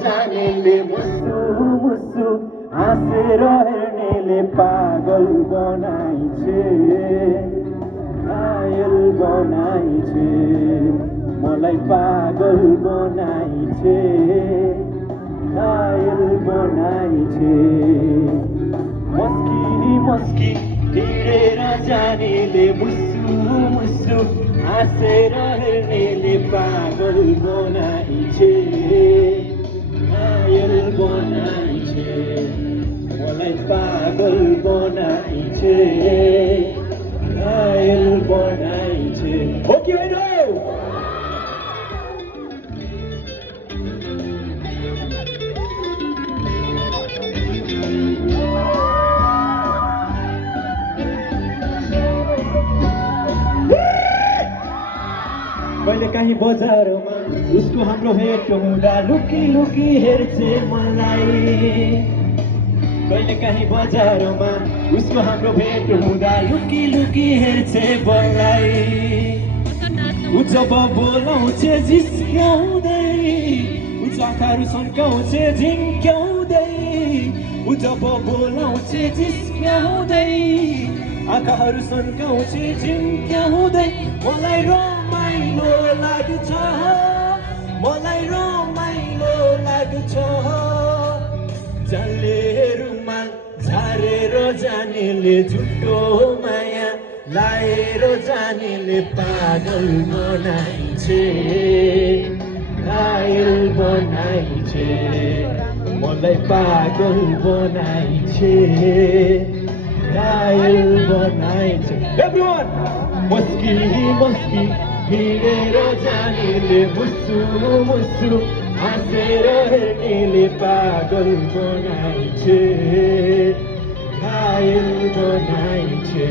जानेले मुसु मुसु हाँसेर हेर्नेले पागल बनाइछे घायल बनाइछे मलाई पागल बनाइछे घायल बनाइछे मस्की मस्की हिँडेर जानेले मुसु मुसु हाँसेर हेर्नेले पागल बनाइछे घायल बनाइछे मलाई पागल बनाइछे घायल बनाइछे हो कि होइन कहिले काहीँ बजारमा उसको हाम्रो भेट हुँदा लुकी लुकी हेर्छे मलाई कहिले काहीँ बजारमा उसको हाम्रो भेट हुँदा लुकी लुकी हेर्छे मलाई उ जब बोलाउँछे जिस्क्याउँदै उ आँखाहरू सन्काउँछे झिङ्क्याउँदै उ जब बोलाउँछे जिस्क्याउँदै आँखाहरू सन्काउँछे झिङ्क्याउँदै मलाई रमाइलो लाग्छ मलाई रमाइलो लाग्छ जसले रुमाल झारेर जानेले झुटो माया लाएर जानेले पागल बनाइछे घायल बनाइछे मलाई पागल बनाइछे घायल बनाइछे एभ्रिवान मस्की मस्की हिँडेर जानेले मुसु मुसु हाँसेर हेर्नेले पागल बनाइछे घायल बनाइछे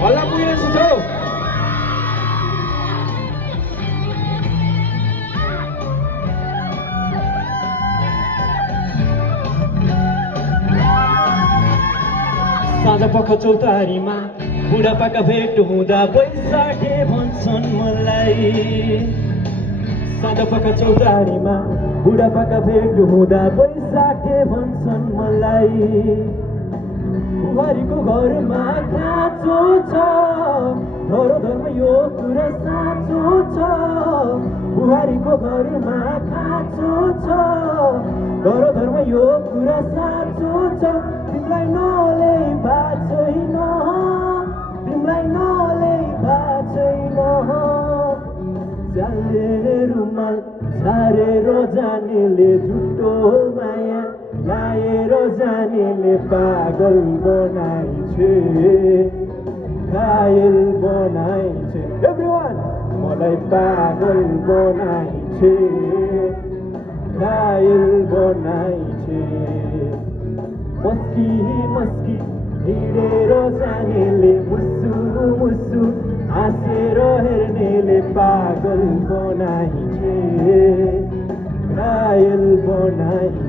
होला पुगेको छौ साँझपख चौतारीमा बुढापाका भेट हुँदा बैसाखे भन्छन् मलाई साँझपख चौतारीमा बुढापाका भेट हुँदा बैसाखे भन्छन् मलाई बुहारीको घरमा खाँचो छ धर्म यो कुरा साँचो छ बुहारीको घरमा खाँचो छ धर्म यो कुरा साँचो छ तिमीलाई नले छैन तिमीलाई नले छैन जाले रुमाल झारेर जानेले झुटो माया लाएर जानेले पागल बनाइछे घायल बनाइछे एभ्रिवान मलाई पागल बनाइछे घायल बनाइछे मस्की मस्की हिँडेर जानेले मुसु मुसु हाँसेर हेर्नेले पागल बनाइछे घायल बनाइछे